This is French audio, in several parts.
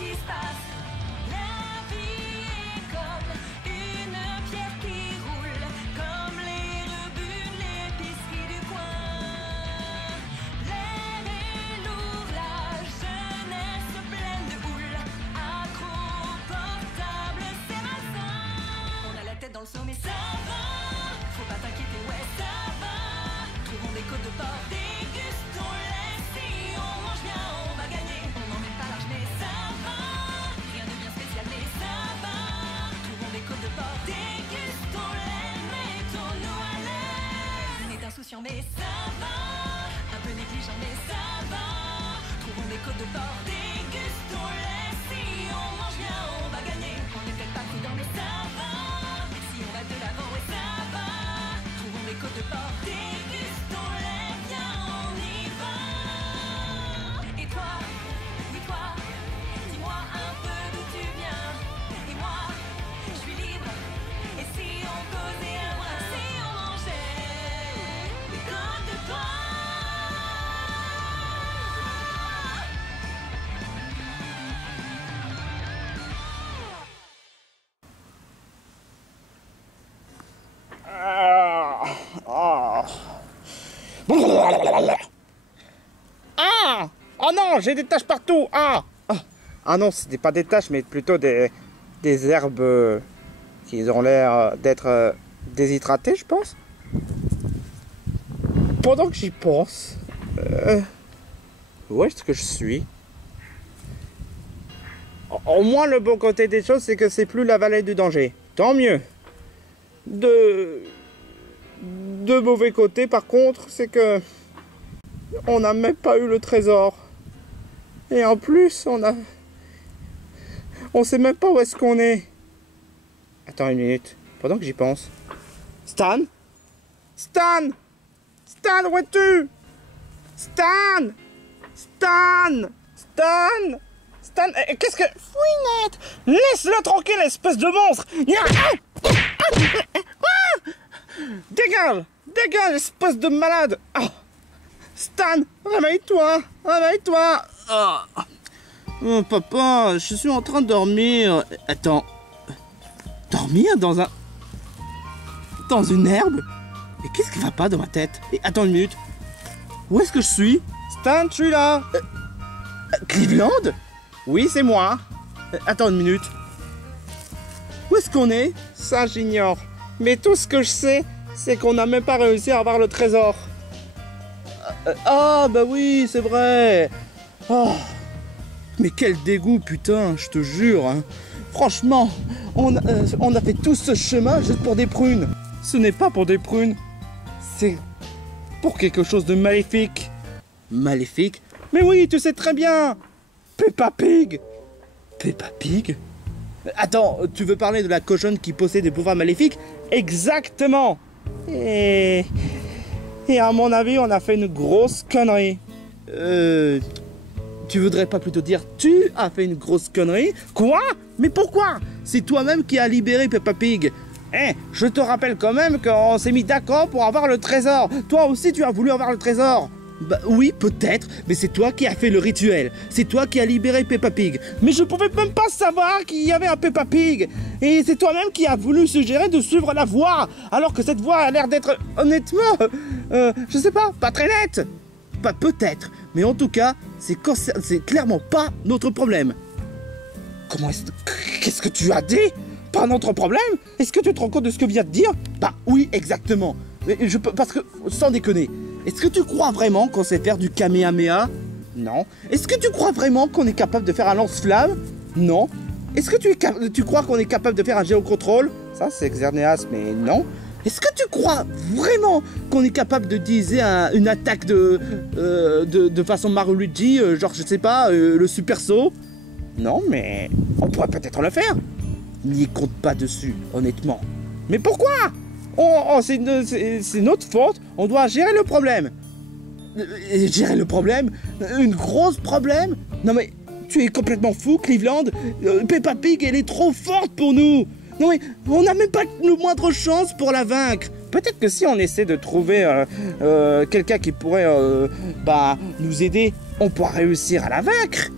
qui se passe. La vie est comme une pierre qui roule, comme les rebuts de l'épicerie du coin. L'air est lourd, la jeunesse pleine de houle, accro portable, c'est malsain. On a la tête dans le seau mais ça va, faut pas t'inquiéter, ouais ça va. Trouvons des côtes de porc, dégustons-les, si on mange bien on va gagner. On n'emmène pas large mais ça va, rien de bien spécial mais ça va. Trouvons des côtes de porc, dégustons-les, mettons-nous à l'aise. On est insouciant mais ça va, un peu négligent mais ça va. Trouvons des côtes de porc, dégustons-les, si on mange bien on va gagner. On est peut-être pas prudent mais ça va, si on va de l'avant ouais ça va. Trouvons des côtes de porc, dégustons-les, viens on y va. Et toi, oui toi, dis-moi un peu d'où tu viens. Et moi, je suis libre. Et si on causait un brin, si on mangeait des côtes de porc. Ah! Oh non, j'ai des taches partout! Ah! Ah non, ce n'est pas des taches, mais plutôt des herbes qui ont l'air d'être déshydratées, je pense. Pendant que j'y pense, où est-ce que je suis? Au moins, le bon côté des choses, c'est que c'est plus la vallée du danger. Tant mieux. De mauvais côté, par contre, c'est que on n'a même pas eu le trésor. Et en plus, on sait même pas où est-ce qu'on est. Attends une minute, pendant que j'y pense. Stan? Stan! Stan, où es-tu? Stan! Stan! Stan! Stan, qu'est-ce que... Fouinette! Laisse-le tranquille, espèce de monstre! Dégage! Dégage, espèce de malade! Stan, réveille-toi! Réveille-toi! Oh, papa, je suis en train de dormir. Attends. Dormir dans une herbe? Mais qu'est-ce qui va pas dans ma tête? Et attends une minute. Où est-ce que je suis? Stan, je suis là. Cleveland? Oui, c'est moi. Attends une minute. Où est-ce qu'on est? Ça, j'ignore. Mais tout ce que je sais, c'est qu'on n'a même pas réussi à avoir le trésor. Ah, bah oui, c'est vrai. Oh. Mais quel dégoût, putain, je te jure. Hein. Franchement, on a fait tout ce chemin juste pour des prunes. Ce n'est pas pour des prunes. C'est pour quelque chose de maléfique. Maléfique? Mais oui, tu sais très bien. Peppa Pig. Peppa Pig? Attends, tu veux parler de la cochonne qui possède des pouvoirs maléfiques? Exactement. Et à mon avis, on a fait une grosse connerie. Tu voudrais pas plutôt dire tu as fait une grosse connerie? Quoi? Mais pourquoi? C'est toi-même qui as libéré Peppa Pig. Je te rappelle quand même qu'on s'est mis d'accord pour avoir le trésor. Toi aussi, tu as voulu avoir le trésor. Bah oui, peut-être, mais c'est toi qui as fait le rituel. C'est toi qui as libéré Peppa Pig. Mais je pouvais même pas savoir qu'il y avait un Peppa Pig. Et c'est toi-même qui as voulu suggérer de suivre la voie, alors que cette voie a l'air d'être, honnêtement, je sais pas très nette. Pas peut-être, mais en tout cas, c'est clairement pas notre problème. Qu'est-ce que tu as dit? Pas notre problème? Est-ce que tu te rends compte de ce que vient de dire? Bah oui, exactement. Parce que, sans déconner, est-ce que tu crois vraiment qu'on sait faire du Kamehameha? Non. Est-ce que tu crois vraiment qu'on est capable de faire un lance-flamme? Non. Est-ce que tu crois qu'on est capable de faire un géocontrôle? Ça, c'est Xerneas, mais non. Est-ce que tu crois vraiment qu'on est capable de diviser une attaque de façon Mario-Luigi, genre, je sais pas, le super saut? Non, mais on pourrait peut-être le faire. N'y compte pas dessus, honnêtement. Mais pourquoi? C'est notre faute, on doit gérer le problème. Gérer le problème? Une grosse problème? Non mais, tu es complètement fou, Cleveland. Peppa Pig, elle est trop forte pour nous. Non mais, on n'a même pas le moindre chance pour la vaincre. Peut-être que si on essaie de trouver quelqu'un qui pourrait nous aider, on pourra réussir à la vaincre.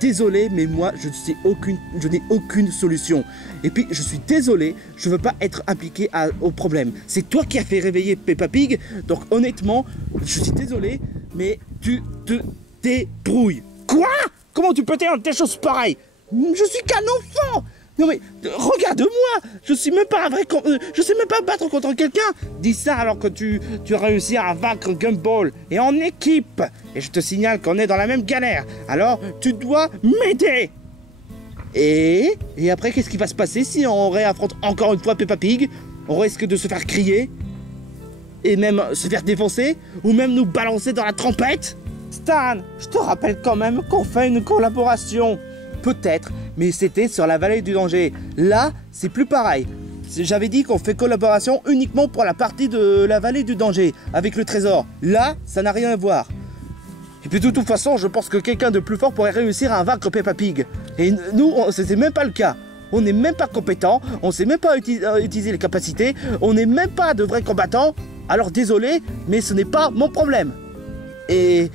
désolé, mais moi, je n'ai aucune solution. Et puis, je suis désolé, je veux pas être impliqué au problème. C'est toi qui as fait réveiller Peppa Pig, donc honnêtement, je suis désolé, mais tu te débrouilles. Quoi? Comment tu peux dire des choses pareilles? Je suis qu'un enfant! Non mais, regarde-moi! Je sais même pas battre contre quelqu'un! Dis ça alors que tu as réussi à vaincre Gumball, et en équipe! Et je te signale qu'on est dans la même galère, alors tu dois m'aider! Et après, qu'est-ce qui va se passer si on réaffronte encore une fois Peppa Pig? On risque de se faire crier, et même se faire défoncer, ou même nous balancer dans la trompette? Stan, je te rappelle quand même qu'on fait une collaboration. Peut-être, mais c'était sur la vallée du danger. Là, c'est plus pareil. J'avais dit qu'on fait collaboration uniquement pour la partie de la vallée du danger, avec le trésor. Là, ça n'a rien à voir. Et puis de toute façon, je pense que quelqu'un de plus fort pourrait réussir à vaincre Peppa Pig. Et nous, c'est même pas le cas. On n'est même pas compétent, on sait même pas utiliser les capacités, on n'est même pas de vrais combattants. Alors désolé, mais ce n'est pas mon problème. Et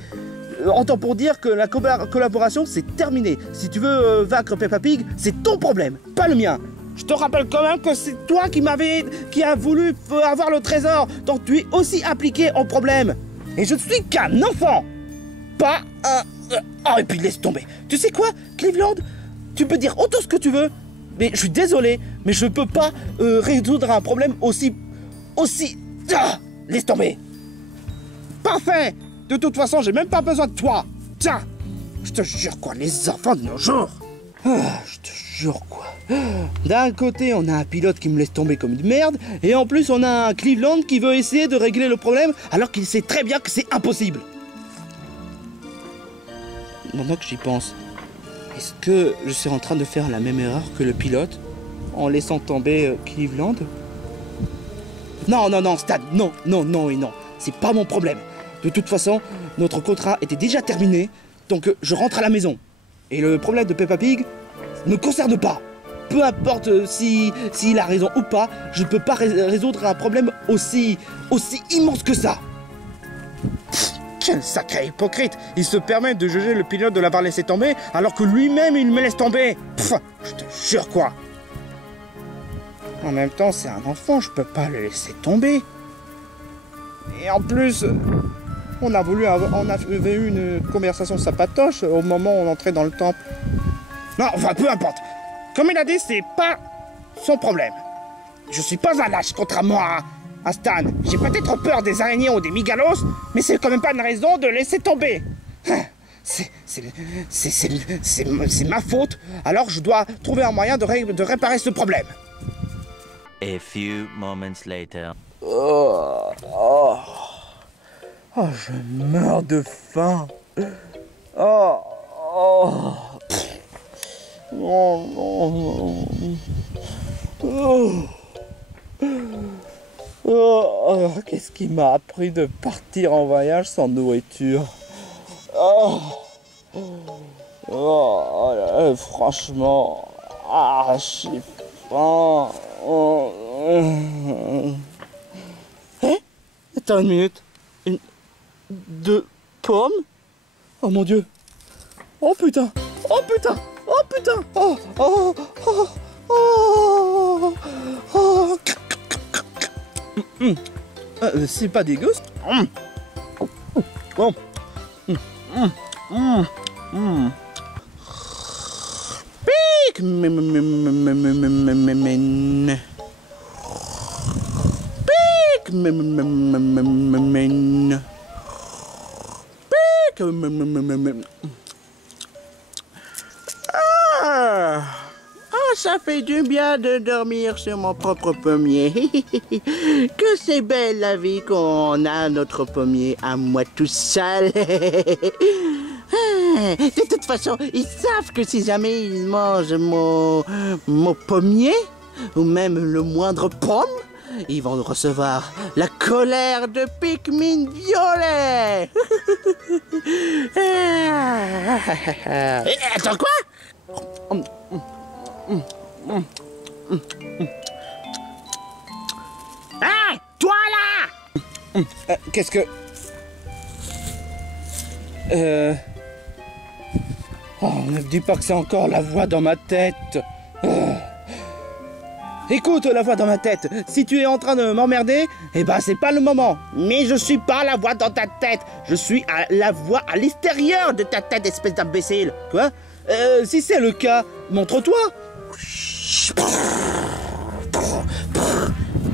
en temps pour dire que la collaboration c'est terminé. Si tu veux vaincre Peppa Pig, c'est ton problème, pas le mien. Je te rappelle quand même que c'est toi qui a voulu avoir le trésor, donc tu es aussi impliqué au problème. Et je ne suis qu'un enfant, pas un... Oh, et puis laisse tomber. Tu sais quoi, Cleveland? Tu peux dire autant ce que tu veux, mais je suis désolé, mais je ne peux pas résoudre un problème aussi... Ah, laisse tomber. Parfait. De toute façon, j'ai même pas besoin de toi. Tiens, je te jure quoi, les enfants de nos jours. Je te jure quoi. D'un côté, on a un pilote qui me laisse tomber comme une merde, et en plus, on a un Cleveland qui veut essayer de régler le problème, alors qu'il sait très bien que c'est impossible. Maintenant que j'y pense, est-ce que je suis en train de faire la même erreur que le pilote, en laissant tomber Cleveland? Non, Stan, non, c'est pas mon problème. De toute façon, notre contrat était déjà terminé, donc je rentre à la maison. Et le problème de Peppa Pig ne me concerne pas. Peu importe s'il a raison ou pas, je ne peux pas résoudre un problème aussi immense que ça. Pff, quel sacré hypocrite! Il se permet de juger le pilote de l'avoir laissé tomber, alors que lui-même il me laisse tomber. Pff, je te jure quoi. En même temps, c'est un enfant, je peux pas le laisser tomber. Et en plus... On avait eu une conversation sympatoche au moment où on entrait dans le temple. Non, enfin, peu importe. Comme il a dit, c'est pas son problème. Je suis pas un lâche, contrairement à Stan. J'ai peut-être peur des araignées ou des migalos, mais c'est quand même pas une raison de laisser tomber. C'est ma faute, alors je dois trouver un moyen de réparer ce problème. A few moments later. Oh, je meurs de faim. Oh. Qu'est-ce qui m'a appris de partir en voyage sans nourriture? Franchement, j'ai faim. Attends une minute. Deux pommes? Oh mon Dieu! Oh putain! Oh putain! Oh putain! C'est pas dégueu. Bon. Pique. Ça fait du bien de dormir sur mon propre pommier. Que c'est belle la vie qu'on a notre pommier à moi tout seul. De toute façon, ils savent que si jamais ils mangent mon pommier, ou même le moindre pomme, ils vont recevoir la colère de Pikmin violet. Attends, quoi? Hey, toi là! Qu'est-ce que... Oh, ne me dis pas que c'est encore la voix dans ma tête. Écoute la voix dans ma tête, si tu es en train de m'emmerder, eh ben c'est pas le moment. Mais je suis pas la voix dans ta tête, je suis la voix à l'extérieur de ta tête, espèce d'imbécile. Quoi? Si c'est le cas, montre-toi.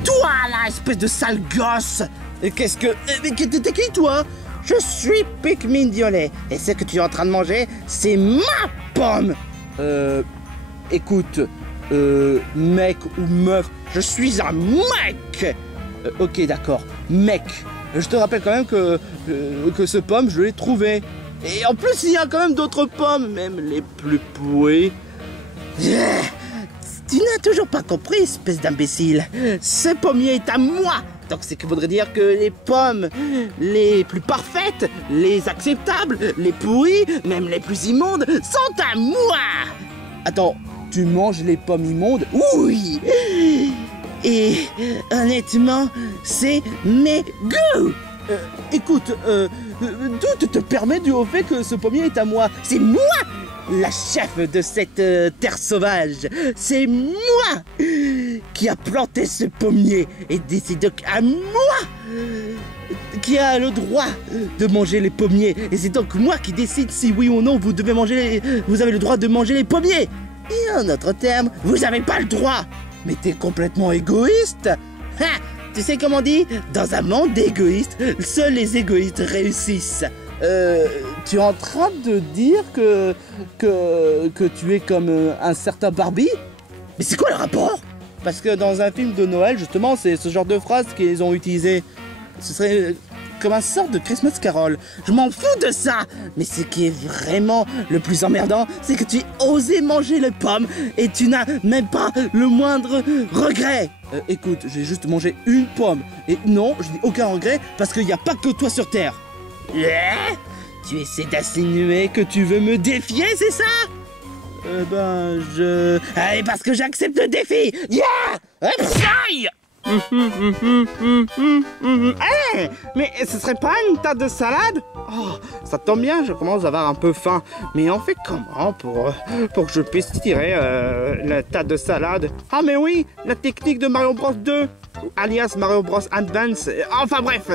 Toi là, espèce de sale gosse. Qu'est-ce que... Mais t'es qui toi? Je suis Pikmin Violet, et ce que tu es en train de manger, c'est ma pomme. Écoute... mec ou meuf, je suis un mec. Ok, d'accord, mec. Je te rappelle quand même que ce pomme, je l'ai trouvé. Et en plus, il y a quand même d'autres pommes, même les plus pourries. Tu n'as toujours pas compris, espèce d'imbécile. Ce pommier est à moi. Donc c'est que voudrait dire que les pommes les plus parfaites, les acceptables, les pourries, même les plus immondes, sont à moi. Attends. Tu manges les pommes immondes? Oui! Et honnêtement, c'est mes goûts! Écoute, tout te permet du au fait que ce pommier est à moi. C'est moi, la chef de cette terre sauvage. C'est moi qui a planté ce pommier. Et c'est donc à moi qui a le droit de manger les pommiers. Et c'est donc moi qui décide si oui ou non vous avez le droit de manger les pommiers. Et en autre terme, vous n'avez pas le droit. Mais t'es complètement égoïste. Ha! Tu sais comment on dit? Dans un monde d'égoïstes, seuls les égoïstes réussissent. Tu es en train de dire que tu es comme un certain Barbie? Mais c'est quoi le rapport? Parce que dans un film de Noël, justement, c'est ce genre de phrase qu'ils ont utilisé. Ce serait... comme un sort de Christmas Carol. Je m'en fous de ça. Mais ce qui est vraiment le plus emmerdant, c'est que tu as osé manger les pommes et tu n'as même pas le moindre regret. Écoute, j'ai juste mangé une pomme. Et non, je n'ai aucun regret parce qu'il n'y a pas que toi sur Terre. Tu essaies d'insinuer que tu veux me défier, c'est ça? Allez, parce que j'accepte le défi. Yeah! Aïe! Hey, mais ce serait pas une tarte de salade? Oh, ça tombe bien, je commence à avoir un peu faim. Mais on fait comment pour que je puisse tirer la tarte de salade? Ah mais oui, la technique de Mario Bros 2, alias Mario Bros Advance. Enfin bref.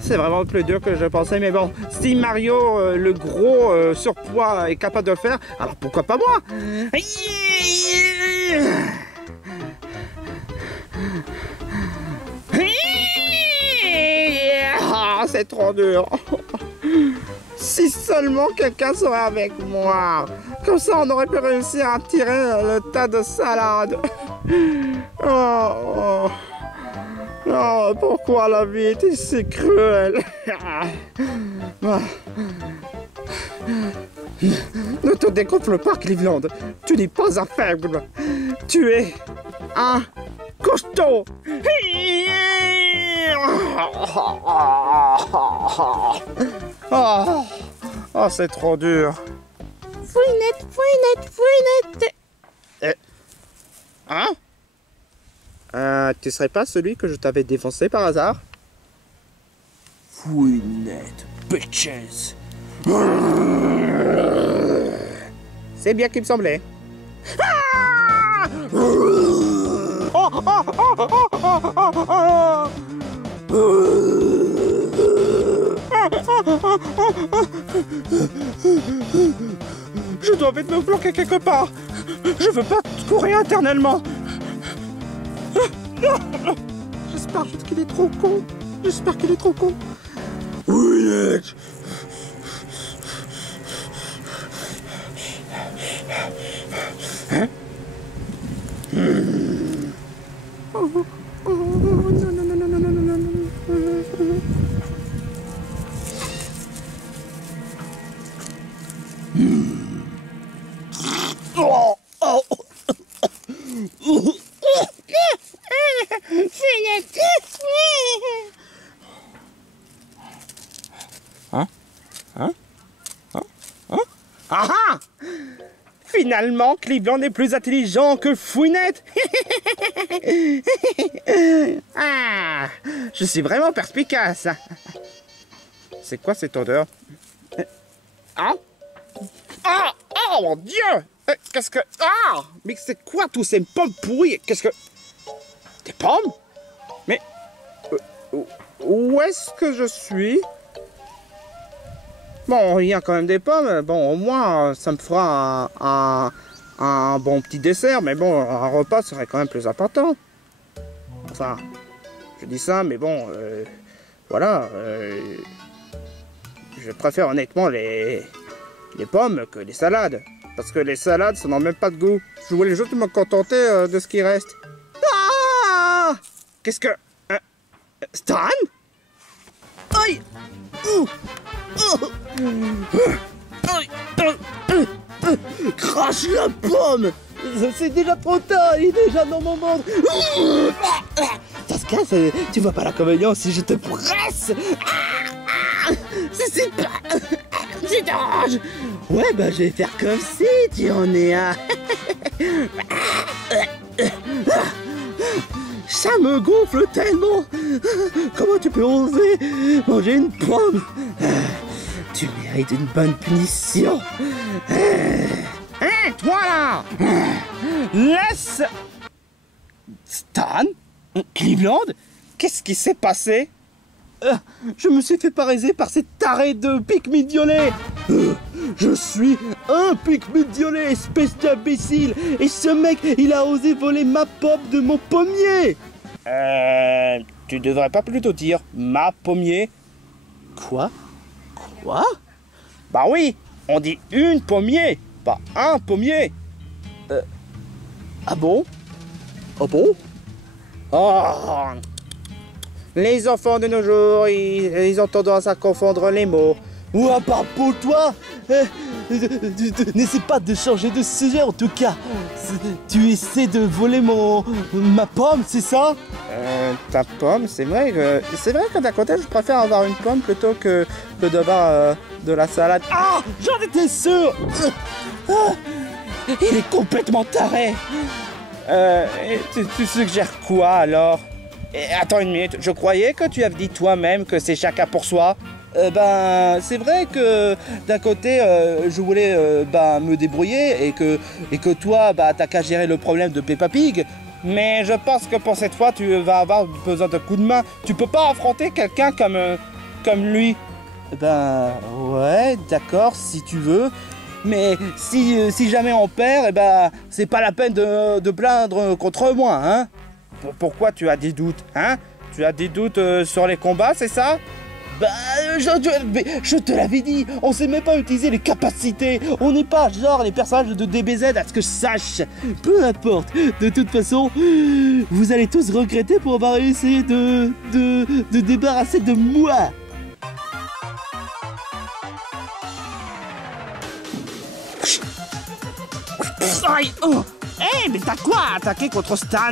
C'est vraiment plus dur que je pensais, mais bon, si Mario, le gros surpoids, est capable de le faire, alors pourquoi pas moi? Oh, c'est trop dur. Si seulement quelqu'un serait avec moi. Comme ça, on aurait pu réussir à tirer le tas de salade. Oh. Oh, pourquoi la vie est si cruelle? Ne te dégonfle pas, Cleveland. Tu n'es pas un faible. Tu es un costaud. Oh, c'est trop dur. Fouinette. Hein? Tu serais pas celui que je t'avais défoncé par hasard? Fouinette, bitches. C'est bien qu'il me semblait. Je dois vite me planquer quelque part. Je veux pas courir éternellement. J'espère juste qu'il est trop con. Oui, hein? Finalement, Cleveland est plus intelligent que Fouinette. Ah, je suis vraiment perspicace. C'est quoi cette odeur? Ah, ah, oh mon Dieu! Qu'est-ce que... Ah! Mais c'est quoi tous ces pommes pourries? Qu'est-ce que... Des pommes? Mais... où est-ce que je suis? Bon, il y a quand même des pommes. Bon, au moins, ça me fera un bon petit dessert. Mais bon, un repas serait quand même plus important. Enfin, je dis ça, mais bon, voilà. Je préfère honnêtement les pommes que les salades. Parce que les salades, ça n'a même pas de goût. Je voulais juste me contenter de ce qui reste. Ah! Qu'est-ce que... Stan? Aïe! Crache la pomme! C'est déjà trop tard, il est déjà dans mon ventre. Ça se casse, tu vois pas l'inconvénient si je te presse. C'est orange. Ouais, bah je vais faire comme si tu en es un. Ça me gonfle tellement. Comment tu peux oser manger une pomme? Tu mérites une bonne punition. Hé, toi là! Laisse... Stan? Cleveland? Qu'est-ce qui s'est passé? Je me suis fait paraiser par ces tarés de Pikmin violet. Je suis un Pikmin violet, espèce d'imbécile. Et ce mec, il a osé voler ma pomme de mon pommier. Tu devrais pas plutôt dire ma pommier? Quoi? Quoi? Bah oui, on dit une pommier, pas un pommier. Ah bon? Ah bon? Oh! Les enfants de nos jours, ils ont tendance à confondre les mots. Ou à part pour toi, n'essaie pas de changer de sujet en tout cas. Tu essaies de voler ma pomme, c'est ça? Ta pomme, c'est vrai que d'un côté, je préfère avoir une pomme plutôt que d'avoir de la salade. Ah, j'en étais sûr. Il est complètement taré. Tu suggères quoi alors? Attends une minute, je croyais que tu avais dit toi-même que c'est chacun pour soi. Ben, c'est vrai que d'un côté, je voulais me débrouiller et que toi, t'as qu'à gérer le problème de Peppa Pig. Mais je pense que pour cette fois, tu vas avoir besoin de coups de main. Tu peux pas affronter quelqu'un comme lui. Ben, ouais, d'accord, si tu veux. Mais si jamais on perd, c'est pas la peine de plaindre contre moi, hein. Pourquoi tu as des doutes, hein? Tu as des doutes sur les combats, c'est ça? Bah, je te l'avais dit, on sait même pas utiliser les capacités. On n'est pas genre les personnages de DBZ, à ce que je sache. Peu importe, de toute façon, vous allez tous regretter pour avoir essayé de débarrasser de moi. Aïe, oh. Hey, mais t'as quoi à attaquer contre Stan?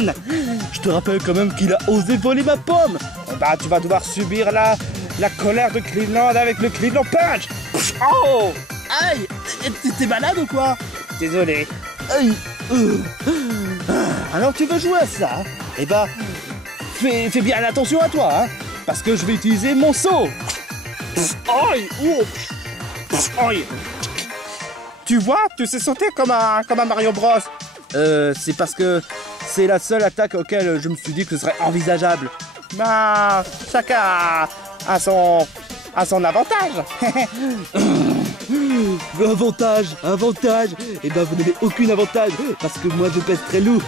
Je te rappelle quand même qu'il a osé voler ma pomme. Bah, tu vas devoir subir la colère de Cleveland avec le Cleveland Punch. Oh! Aïe! T'es malade ou quoi? Désolé. Aïe! Alors tu veux jouer à ça? Eh bah, fais bien attention à toi, hein? Parce que je vais utiliser mon saut. Aïe! Aïe! Tu vois, tu sais sauter comme un Mario Bros. C'est parce que c'est la seule attaque auquel je me suis dit que ce serait envisageable. Bah, chacun a son avantage. Avantage. Eh ben, vous n'avez aucun avantage parce que moi je pèse très lourd.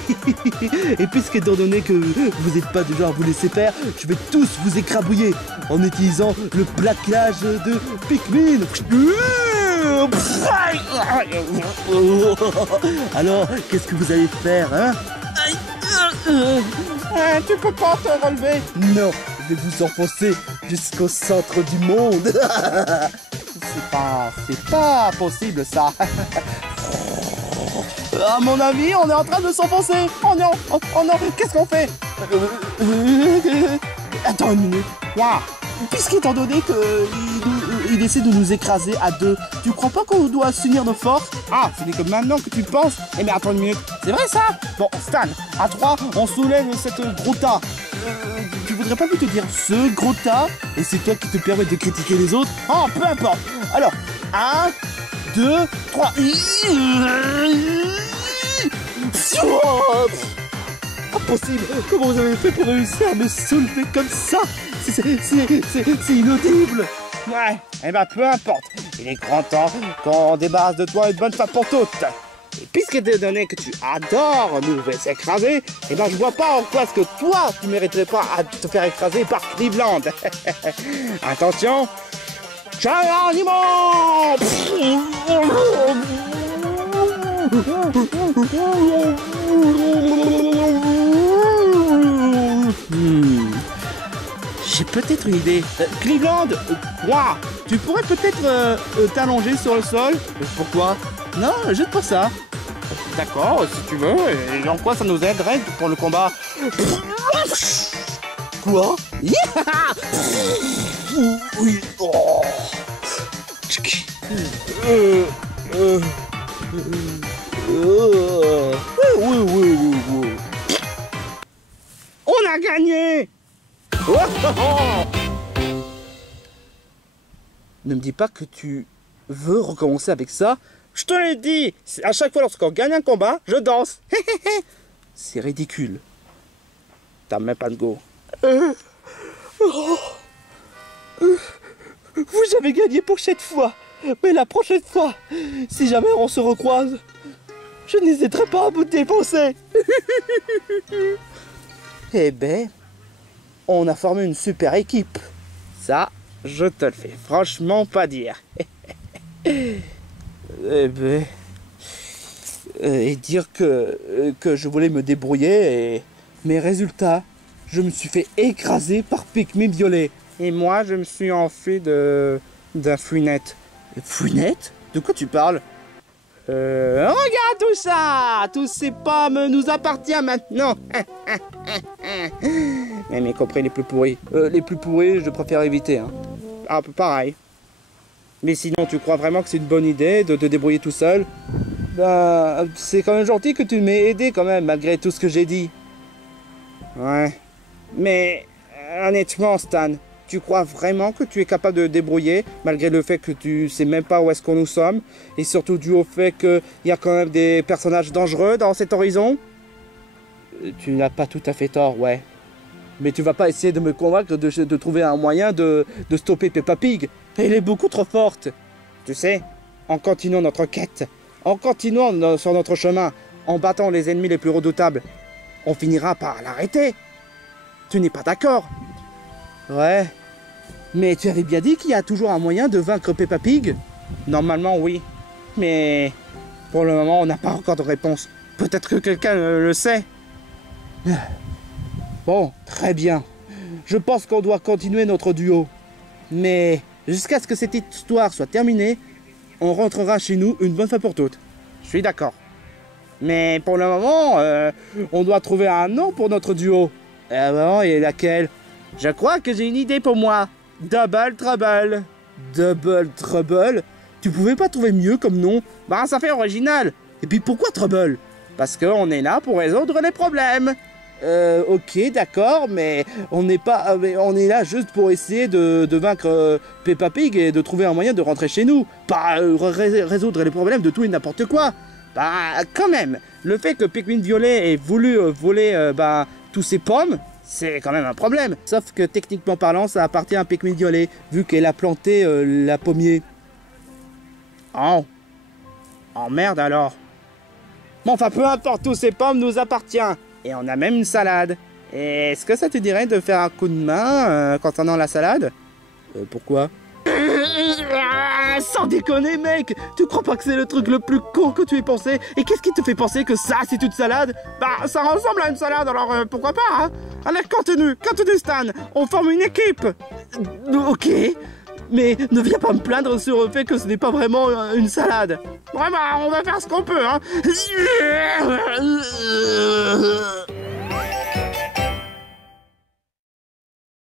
Et puisque étant donné que vous n'êtes pas du genre à vous laisser faire, je vais tous vous écrabouiller en utilisant le plaquage de Pikmin. Alors, qu'est-ce que vous allez faire, hein? Tu peux pas te relever. Non, je vais vous enfoncer jusqu'au centre du monde. C'est pas possible ça. À mon avis, on est en train de s'enfoncer. Oh non, qu'est-ce qu'on fait? Attends une minute. Wow. Puisqu'étant donné que il essaie de nous écraser à deux. Tu crois pas qu'on doit s'unir nos forces? Ah, ce n'est que maintenant que tu penses? Eh bien, attends une minute. C'est vrai ça? Bon, Stan, à 3, on soulève cette gros tas. Tu voudrais pas plutôt dire ce gros tas? Et c'est toi qui te permets de critiquer les autres? Oh, peu importe. Alors, 1, 2, 3. Impossible! Comment vous avez fait pour réussir à me soulever comme ça? C'est inaudible! Ouais, eh ben peu importe. Il est grand temps qu'on débarrasse de toi une bonne fois pour toutes. Et puisqu'étant donné que tu adores nous écraser, eh ben je vois pas en quoi est-ce que toi tu mériterais pas à te faire écraser par Cleveland. Attention! Changement! J'ai peut-être une idée. Cleveland, quoi? Tu pourrais peut-être t'allonger sur le sol? Pourquoi? Non, juste pour ça. D'accord, si tu veux. Et en quoi ça nous aiderait pour le combat? Quoi? Oui. Oh. Oui. On a gagné! Ne me dis pas que tu veux recommencer avec ça. Je te l'ai dit! À chaque fois lorsqu'on gagne un combat, je danse. C'est ridicule. T'as même pas de go. Vous avez gagné pour cette fois. Mais la prochaine fois, si jamais on se recroise, je n'hésiterai pas à vous défoncer. Eh ben, on a formé une super équipe. Ça, je te le fais franchement pas dire. Eh ben, et dire que je voulais me débrouiller et mes résultats, je me suis fait écraser par Pikmin violet. Et moi, je me suis enfui d'un fouinette. Fouinette? De quoi tu parles? Regarde tout ça! Tous ces pommes nous appartiennent maintenant! Même y compris les plus pourris. Les plus pourris, je préfère éviter. Hein. Un peu pareil. Mais sinon, tu crois vraiment que c'est une bonne idée de te débrouiller tout seul? Ben, c'est quand même gentil que tu m'aies aidé quand même, malgré tout ce que j'ai dit. Ouais. Mais, honnêtement, Stan, tu crois vraiment que tu es capable de te débrouiller, malgré le fait que tu sais même pas où est-ce que nous sommes, et surtout dû au fait qu'il y a quand même des personnages dangereux dans cet horizon? Tu n'as pas tout à fait tort, ouais. Mais tu vas pas essayer de me convaincre de trouver un moyen de stopper Peppa Pig. Elle est beaucoup trop forte. Tu sais, en continuant notre quête, en continuant sur notre chemin, en battant les ennemis les plus redoutables, on finira par l'arrêter. Tu n'es pas d'accord? Ouais. Mais tu avais bien dit qu'il y a toujours un moyen de vaincre Peppa Pig? Normalement, oui. Mais pour le moment, on n'a pas encore de réponse. Peut-être que quelqu'un le sait. Bon, très bien. Je pense qu'on doit continuer notre duo. Mais jusqu'à ce que cette histoire soit terminée, on rentrera chez nous une bonne fois pour toutes. Je suis d'accord. Mais pour le moment, on doit trouver un nom pour notre duo. Ah bon, et laquelle? Je crois que j'ai une idée pour moi. Double Trouble. Double Trouble? Tu pouvais pas trouver mieux comme nom? Bah, ça fait original. Et puis pourquoi Trouble? Parce qu'on est là pour résoudre les problèmes. Ok, d'accord, mais on n'est pas, on est là juste pour essayer de vaincre Peppa Pig et de trouver un moyen de rentrer chez nous. Pas résoudre les problèmes de tout et n'importe quoi. Bah, quand même, le fait que Pikmin violet ait voulu voler tous ces pommes, c'est quand même un problème. Sauf que techniquement parlant, ça appartient à Pikmin violet, vu qu'elle a planté la pommier. Oh. Oh merde alors. Bon, enfin, peu importe, tous ces pommes nous appartiennent. Et on a même une salade. Est-ce que ça te dirait de faire un coup de main concernant la salade? Pourquoi? Sans déconner, mec! Tu crois pas que c'est le truc le plus con que tu aies pensé? Et qu'est-ce qui te fait penser que ça, c'est une salade? Bah, ça ressemble à une salade, alors pourquoi pas, hein? Allez, continue, Stan! On forme une équipe! Ok, mais ne viens pas me plaindre sur le fait que ce n'est pas vraiment une salade. Ouais, bah, on va faire ce qu'on peut, hein?